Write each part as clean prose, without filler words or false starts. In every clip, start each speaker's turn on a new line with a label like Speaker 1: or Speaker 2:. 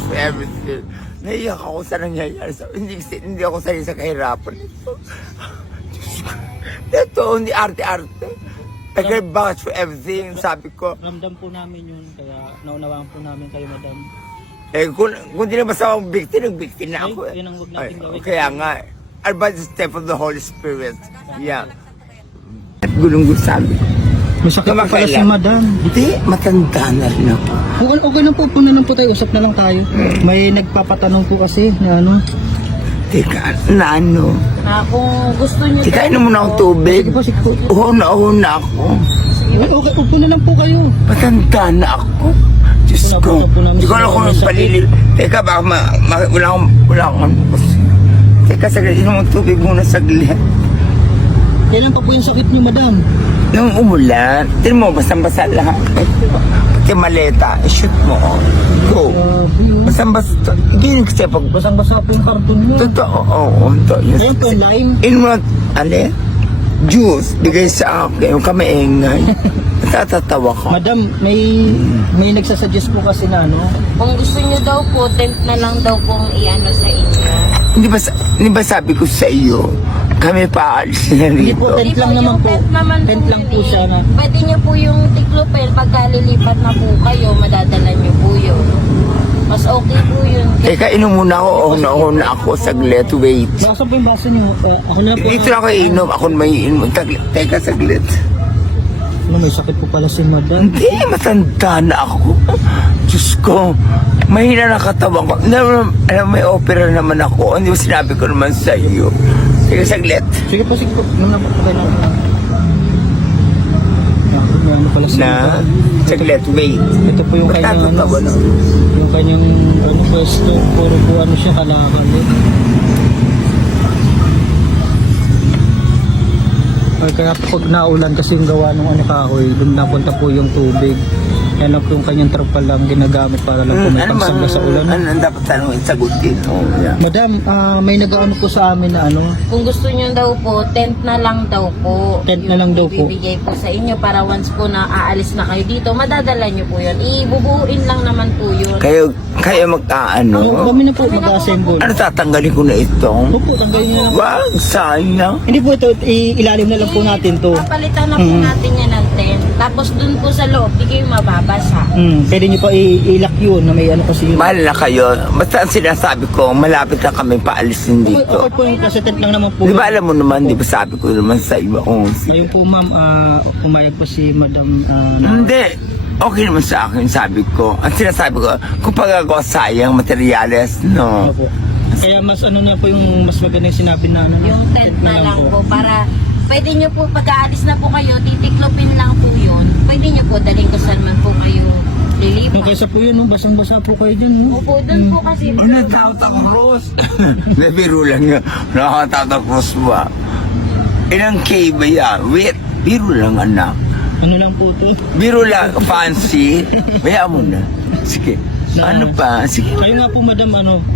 Speaker 1: for everything. Naiyak ako sa nangyayari. Hindi ako sanay sa kahirapan ito. Ito, hindi arte-arte. Thank you much for everything, sabi ko.
Speaker 2: Ramdam po namin yun, kaya naunawaan po namin kayo, madam.
Speaker 1: Kung di na basta akong victim na ako.
Speaker 2: Yun ang huwag natin gawin.
Speaker 1: Kaya nga, about the step of the Holy Spirit. Yeah. At gulong-gulong sabi ko.
Speaker 2: May sakit po pala si madam.
Speaker 1: Hindi, matanda na rin ako.
Speaker 2: Okay lang po, puno lang po tayo, usap na lang tayo. May nagpapatanong po kasi na ano.
Speaker 1: Teka, na ano?
Speaker 3: Kung gusto niyo...
Speaker 1: Teka, inom muna akong tubig.
Speaker 2: Sige po, sige po.
Speaker 1: Uho na ako.
Speaker 2: Okay, upo na lang po kayo.
Speaker 1: Matanda na ako. Diyos ko. Hindi ko alam kung palilil. Teka, baka wala akong... Teka, saglit. Inom ang tubig muna saglit.
Speaker 2: Kailan pa po yung sakit niyo, madam?
Speaker 1: Nung umulan, tinan mo, basang-basa lahat. Pati maleta, shoot mo. Go. Basang-basa. Hindi kasi pag...
Speaker 2: Basang-basa po yung karton niyo.
Speaker 1: Totoo, oo.
Speaker 2: Ayun po, lime.
Speaker 1: Inom ale? Juice, bigay sa akin. Yung kamaingay. Natatawa ko.
Speaker 2: Madam, may nagsasuggest po kasi na ano.
Speaker 3: Kung gusto niyo daw po, temp na lang daw pong iano sa inyo.
Speaker 1: Hindi ba sabi ko sa iyo, kami paalis na
Speaker 2: Hindi po,
Speaker 1: rito.
Speaker 2: tent lang naman po.
Speaker 3: Tent naman
Speaker 2: Tent
Speaker 3: po
Speaker 2: lang po
Speaker 3: yun eh.
Speaker 2: siya na.
Speaker 3: Pwede niyo po yung tiklopel, pagka lilipat na po kayo, madadala niyo po yun. Mas okay po yun.
Speaker 1: Teka, inom muna ako. Una ako. Saglit, wait.
Speaker 2: Nasaan po yung baso niyo? Ako na po.
Speaker 1: Ito na ako inom. Ako may inom. Teka, saglit.
Speaker 2: Ano, may sakit po pala si madam.
Speaker 1: Hindi, matanda na ako. Diyos ko, mahina na katawan ko. May opera naman ako. Hindi mo sinabi ko naman sa iyo. Teka, saglit.
Speaker 2: Sige po, sige po. Nung na po po kayo na. May ano pala si
Speaker 1: Na, saglit, wait.
Speaker 2: Ito po yung kanyang ano.
Speaker 1: Matatawa na.
Speaker 2: Yung kanyang ano pwesto. Puro po ano siya, kalakal. Kaya pag naulan kasi yung gawa ng ano kahoy, doon napunta po yung tubig. Yan lang po yung kanyang trapal lang ginagamit para lang po may pagsangga sa ulan.
Speaker 1: Ano dapat tanongin, sagutin? Oh, yeah.
Speaker 2: Madam, may nag-ano po sa amin na ano,
Speaker 3: Kung gusto niyo daw po, tent na lang daw po.
Speaker 2: Tent na lang daw po.
Speaker 3: Ibibigay po sa inyo para once po na aalis na kayo dito, madadala niyo po yun. Ibubuuin lang naman po yun.
Speaker 1: Kayo mag-aano?
Speaker 2: kami na po mag-assemble.
Speaker 1: Ano tatanggalin ko na ito?
Speaker 2: Opo, tanggalin niyo lang.
Speaker 1: Wag, sayang.
Speaker 2: Hindi po ito, ilalim na lang po natin to.
Speaker 3: Papalitan na po natin yan ng tent. Tapos dun po sa loob, di kayo mababasa.
Speaker 2: Pwede niyo pa i-lock yun na may ano kasi yun.
Speaker 1: Mahal na kayo. Basta ang sinasabi ko, malapit na kami paalisin
Speaker 2: Okay,
Speaker 1: dito.
Speaker 2: okay po yung kasi tent lang naman po.
Speaker 1: Di ba alam mo naman, di ba sabi ko naman sa iba kung
Speaker 2: Ngayon po ma'am, pumayag po si madam.
Speaker 1: Hindi. Okay naman sa akin, sabi ko. Ang sinasabi ko, kung pagagawa sayang, materyales, no.
Speaker 2: Ano po. Kaya mas ano na po yung mas maganda yung sinabi na ano,
Speaker 3: Yung tent na lang po para pwede nyo po pag-aalis na po kayo, titiklopin lang po yun. Pwede nyo po daling kung saan man po kayo
Speaker 2: No,
Speaker 3: lilipat.
Speaker 2: kaysa po yun, no? Basang-basa po kayo dyan. No?
Speaker 3: Opo, dun po kasi.
Speaker 1: Natakot ako, Rose. Nabiro lang yun. Nakakatakot ako, Rose ba? Ilang K ba yan? Wait, biro lang, anak.
Speaker 2: Ano lang po to?
Speaker 1: Biro lang, fancy. Bayaan mo na. Sige. Ano pa? Sige.
Speaker 2: Kayo nga po madam,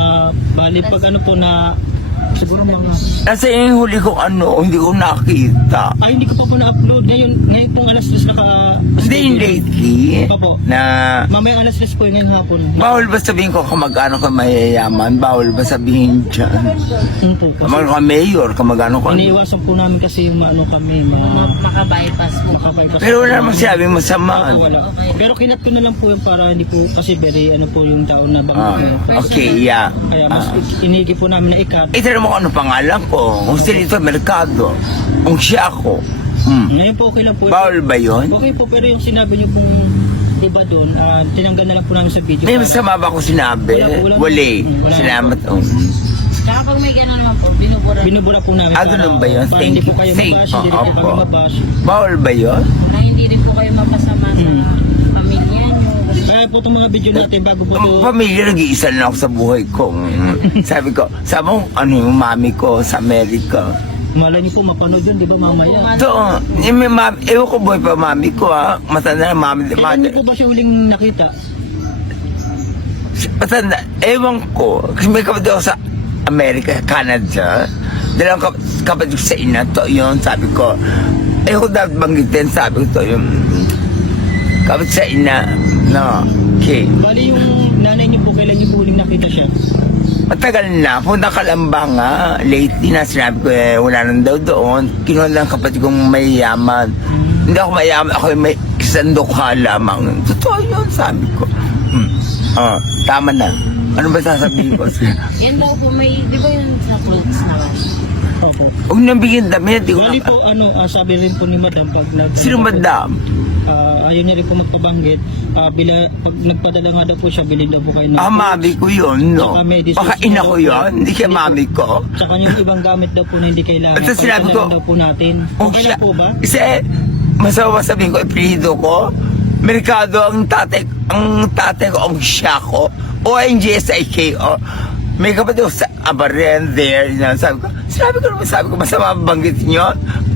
Speaker 2: bali pag ano po na, siguro mga,
Speaker 1: Nasa yung huli kong ano, hindi ko nakita.
Speaker 2: hindi ko pa po na-upload. Ngayon pong alas 10
Speaker 1: Hindi yung lately.
Speaker 2: Opo.
Speaker 1: Na,
Speaker 2: Mamaya alas 10 po yung ngayong hapon.
Speaker 1: bawal ba sabihin ko kamag-ano ka mayayaman? Bawal ba sabihin dyan?
Speaker 2: Po, kasi
Speaker 1: Kamag ka mayor, kamag-ano ka.
Speaker 2: iniiwasan po namin kasi yung ano kami, mga
Speaker 3: Makabypass po.
Speaker 2: makabypass.
Speaker 1: Pero wala namang sinabi masama.
Speaker 2: Wala. Pero kinat ko na lang po yun para hindi po kasi very ano po yung tao na bang
Speaker 1: Okay, yeah.
Speaker 2: kaya mas inigi po namin na ikat.
Speaker 1: Itanong mo kung ano pangalan ko. Kung sila ito, merkado. Kung siya ako.
Speaker 2: Ngayon po okay lang po.
Speaker 1: Bawal ba yun?
Speaker 2: Okay po, pero yung sinabi niyo pong iba doon, tinanggal na lang po namin sa video.
Speaker 1: May masama ba ako sinabi?
Speaker 2: Wala.
Speaker 1: Wala.
Speaker 2: Wala.
Speaker 1: Salamat.
Speaker 3: Tsaka pag may gano'n naman po, binubura.
Speaker 2: Binubura po namin.
Speaker 1: Ganun ba yun?
Speaker 2: Para
Speaker 1: Thank
Speaker 2: hindi po
Speaker 1: you.
Speaker 2: kayo
Speaker 1: Thank
Speaker 2: mabash,
Speaker 1: you.
Speaker 2: hindi po
Speaker 1: Opo.
Speaker 2: kami mabash.
Speaker 1: Bawal ba yun?
Speaker 3: Na hindi rin po kayo mapasama sa pamilya nyo.
Speaker 2: Kaya po itong mga video natin bago po
Speaker 1: Ang
Speaker 2: ito.
Speaker 1: pamilya, nag-iisa lang ako sa buhay ko. Sabi ko, sabi mo, ano yung mami ko sa Amerika?
Speaker 2: Malay niyo po mapanood yun, di ba mamaya?
Speaker 1: So, may mami, ewan ko boy pa mami ko ha. Matanda na mami.
Speaker 2: Kailan niyo po ba siya uling nakita?
Speaker 1: Matanda, ewan ko. Kasi may kapatid ako sa Amerika, Canada. Dalawang kapatid ko sa ina, to yun, sabi ko. Ewan ko dapat banggitin, sabi ko to yun. Kapatid sa ina, no, okay.
Speaker 2: Bali yung nanay niyo po, kailan niyo po uling nakita? nakita siya?
Speaker 1: Matagal na, punta Kalamba nga. Lately na sinabi ko wala nang daw doon. Kinuha lang kapatid kong mayayaman. Hindi ako mayaman, ako may isang dukha lamang. Totoo yun, sabi ko. Tama na. Ano ba sasabihin ko?
Speaker 3: Yan daw po may, di ba yun sa clothes naman?
Speaker 2: Opo.
Speaker 1: Huwag nang bigyan damit. Di ko
Speaker 2: Bali po, sabi rin po ni Madam pag
Speaker 1: Sino madam?
Speaker 2: ayaw niya rin po magpabanggit. Pag nagpadala nga daw po siya, bilhin daw po kayo ng
Speaker 1: Mami ko yun, no?
Speaker 2: Saka medicine
Speaker 1: Baka ina ko yun, hindi kaya mami ko.
Speaker 2: Tsaka yung ibang gamit daw po na hindi kailangan.
Speaker 1: At sinabi
Speaker 2: palitan
Speaker 1: ko,
Speaker 2: na lang daw po natin. Okay lang po ba?
Speaker 1: Kasi, masama sabihin ko, ipilido ko, Merkado ang tatay ko, ang siya ko, ONGSIK, may kapatid ko sa Abaren there, sabi ko, masama banggit nyo?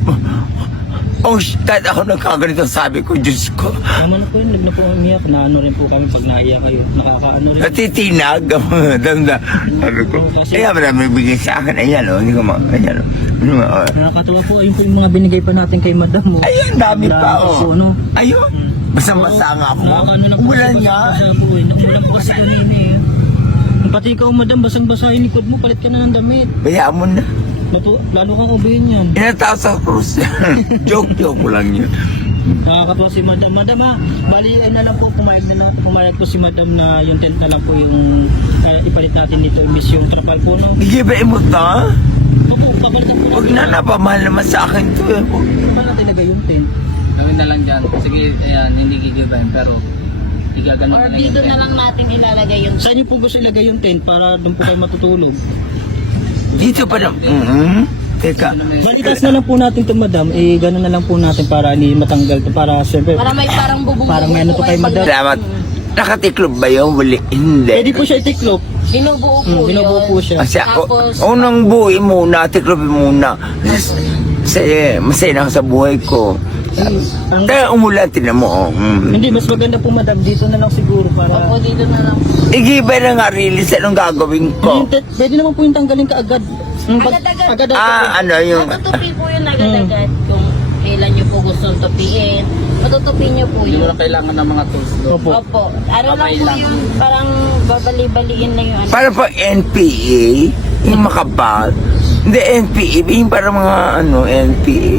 Speaker 1: Oh, kahit ako nagkaganito, sabi ko, Diyos ko.
Speaker 2: Naman po yun, na po umiyak. Naano rin po kami pag naiyak kayo. Nakakaano rin.
Speaker 1: Natitinag, danda. Sabi ko, kaya marami bigay sa akin, ayan o, hindi ko ayan o.
Speaker 2: Nakakatawa po, ayun po yung mga binigay pa natin kay Madam.
Speaker 1: Ayun, dami pa o.
Speaker 2: Po, no?
Speaker 1: Ayun, basa-basa nga ako.
Speaker 2: Nakakaano na po.
Speaker 1: Umulan nga.
Speaker 2: Umulan po kasi kanina eh. Pati ikaw, Madam, basang-basa yung likod mo, palit ka na ng damit.
Speaker 1: Bayaan mo na.
Speaker 2: Lalo kang ubihin yan.
Speaker 1: Inataw sa krus. Joke ko lang yun.
Speaker 2: Nakakatawa si Madam. Madam ha, bali ay na lang po, pumayag po si Madam na yung tent na lang po yung ipalit natin dito, imbis yung trapal po. No?
Speaker 1: Igibain mo ta?
Speaker 2: Ako, babalikan po.
Speaker 1: Huwag na, napamahal naman sa akin to.
Speaker 2: Saan natin lagay yung tent?
Speaker 4: Gawin na lang dyan. Sige, ayan, hindi gigibain, pero igaganon
Speaker 3: Or
Speaker 4: na lang
Speaker 3: dito
Speaker 4: yung
Speaker 3: na
Speaker 4: tent.
Speaker 3: lang natin ilalagay yung
Speaker 2: Saan niyo po gusto ilagay yung tent para doon po kayo matutulog?
Speaker 1: Dito pa na. Teka.
Speaker 2: Balitas na lang po natin to, Madam. Gano'n na lang po natin para hindi matanggal to. Para siyempre,
Speaker 3: para may parang bubong.
Speaker 2: Parang may ano to kay Madam.
Speaker 1: Salamat. Nakatiklop ba yun? Wali. Hindi.
Speaker 2: pwede po siya itiklop.
Speaker 3: Binubuo po yun.
Speaker 2: Binubuo po siya.
Speaker 1: Kasi ako,
Speaker 3: Tapos-
Speaker 1: unang buhay muna, tiklopin muna. Kasi masaya na ako sa buhay ko.
Speaker 2: Ang,
Speaker 1: Kaya umulan, tinan mo.
Speaker 2: hindi, mas maganda po, Madam. Dito na lang siguro para...
Speaker 3: Opo, dito na lang.
Speaker 1: Igibay na nga, really, sa anong gagawin ko?
Speaker 2: Yung tent, pwede naman po yung tanggalin ka agad.
Speaker 3: Agad-agad.
Speaker 1: Ano yung...
Speaker 3: Matutupi po yun agad-agad kung kailan nyo po gustong tupiin. Matutupi nyo po
Speaker 4: Hindi mo
Speaker 3: yun.
Speaker 4: na kailangan ng mga tools doon.
Speaker 2: Opo.
Speaker 3: Opo. Ano lang
Speaker 4: Okay
Speaker 3: po
Speaker 4: lang.
Speaker 3: yun, parang babali-baliin lang yung ano.
Speaker 1: Para pa NPA, yung makapal. Hindi, NPA, yung para mga NPA.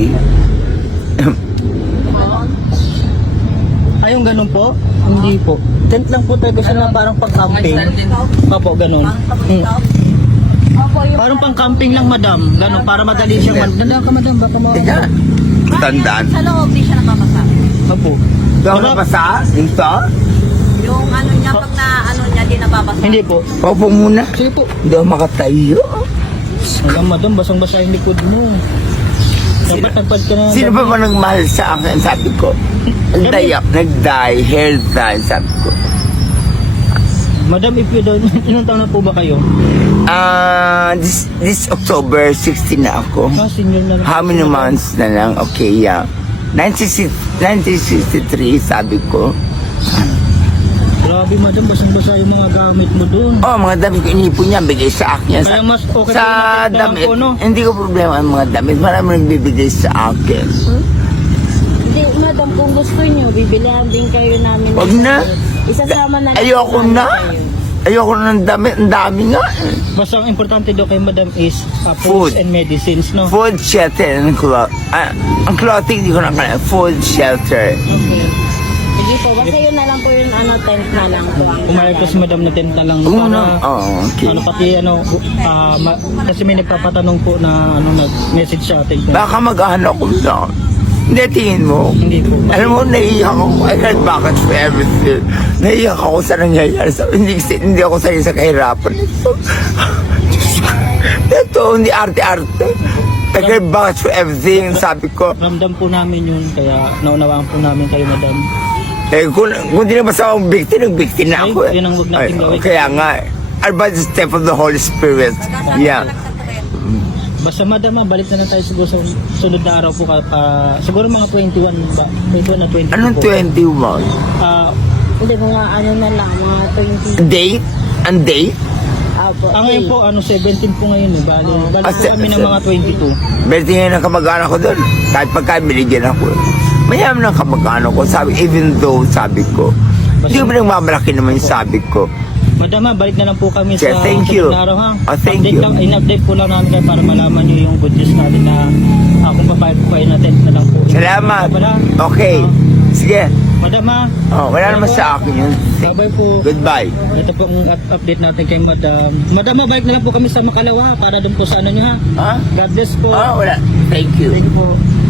Speaker 2: Ay, yung ganun po? Hindi po. Tent lang po tayo kasi na parang pang-camping. Opo, ganun.
Speaker 3: Opo, yung
Speaker 2: Parang pang-camping lang, Madam. Ganun, para madali siyang... Dala ka, Madam. Baka
Speaker 1: Teka, tandaan.
Speaker 3: sa loob, di siya napapasa.
Speaker 2: Opo.
Speaker 1: Doon ka basa? Dito?
Speaker 3: Yung ano niya, pag na ano niya, di napapasa.
Speaker 2: Hindi po.
Speaker 1: Paupo muna.
Speaker 2: Sige po.
Speaker 1: Hindi ako makatayo.
Speaker 2: Alam, Madam, basang-basa yung likod mo. Dapat nagpad ka na.
Speaker 1: Sino pa ba nagmahal sa akin? Sabi ko. Nag-dye, hair dye, sabi ko.
Speaker 2: Madam, if you don't... Ilang taon na po ba kayo?
Speaker 1: This October 16 na ako.
Speaker 2: Senior na lang.
Speaker 1: How many months na lang? Okay, yeah. 1963, sabi ko.
Speaker 2: Grabe, Madam, basang-basa yung mga gamit mo doon.
Speaker 1: Oh, mga damit ko inipon niya, bigay sa akin.
Speaker 2: Kaya mas okay
Speaker 1: sa
Speaker 2: po natin
Speaker 1: damit,
Speaker 2: po, no?
Speaker 1: hindi ko problema ang mga damit. Marami nagbibigay sa akin.
Speaker 3: Hindi, madam, kung gusto nyo, bibilihan din kayo namin.
Speaker 1: Wag na.
Speaker 3: Isasama na lang.
Speaker 1: Ayoko
Speaker 3: namin
Speaker 1: na.
Speaker 3: kayo.
Speaker 1: Ayoko na ng damit. Ang dami nga.
Speaker 2: Basta ang importante daw kay Madam is
Speaker 1: Food.
Speaker 2: foods and medicines, no?
Speaker 1: Food, shelter, and clothing. Ang clothing, hindi ko na kaya. Food, shelter.
Speaker 3: Okay. Sige po, basta yun na lang po yung ano, tent na lang po.
Speaker 2: Pumayag ko si Madam na tent na lang.
Speaker 1: Una,
Speaker 2: Para,
Speaker 1: okay.
Speaker 2: pati kasi may nagpapatanong po na nag-message sa atin.
Speaker 1: Baka mag-ahanap ko na. Hindi, tingin mo.
Speaker 2: Hindi po.
Speaker 1: Alam mo, naiiyak ako. I had buckets for everything. Naiiyak ako sa nangyayari. Hindi ako sanay sa kahirapan. Ito, hindi arte-arte. I had buckets for everything. Sabi ko,
Speaker 2: Ramdam po namin yun, kaya naunawaan po namin kayo, Madam.
Speaker 1: kung di na basta akong victim, nag-victim na ako.
Speaker 2: Ay, yun ang wag natin gawin.
Speaker 1: Kaya nga, by the step of the Holy Spirit. Yeah.
Speaker 2: Basta, Madam, balik na lang tayo siguro sa sunod na araw po. Siguro mga 21 ba? 21 na 22
Speaker 1: Anong
Speaker 2: po.
Speaker 1: 21?
Speaker 3: Hindi, mga ano na lang, mga 20.
Speaker 1: Date? Ang date?
Speaker 3: Apo.
Speaker 2: Ngayon po, 17 po ngayon eh. Balik po kami ng mga 22.
Speaker 1: Berting ngayon ang kamag-anak ko doon. Kahit pagka binigyan ako. Mayaman ang kamag-anak ko. Sabi, even though, sabi ko, hindi ko pinagmamalaki naman yung sabi ko.
Speaker 2: Madam, balik na lang po kami
Speaker 1: Sir,
Speaker 2: sa
Speaker 1: thank you.
Speaker 2: sunod na araw, ha?
Speaker 1: Oh, thank
Speaker 2: Update
Speaker 1: you.
Speaker 2: Lang, in-update po lang namin kayo para malaman nyo yung good news natin na kung papayag po kayo natin na lang po.
Speaker 1: Salamat.
Speaker 2: Wala.
Speaker 1: Okay. Sige.
Speaker 2: Madam, ha?
Speaker 1: Oh, wala naman sa akin yun.
Speaker 2: Bye-bye po.
Speaker 1: Goodbye.
Speaker 2: Ito po ang update natin kay Madam. Madam, balik na lang po kami sa Makalawa, ha? Para doon po sa ano nyo, ha?
Speaker 1: Ha?
Speaker 2: God bless po.
Speaker 1: Ah, wala. Thank you.
Speaker 2: Thank you po.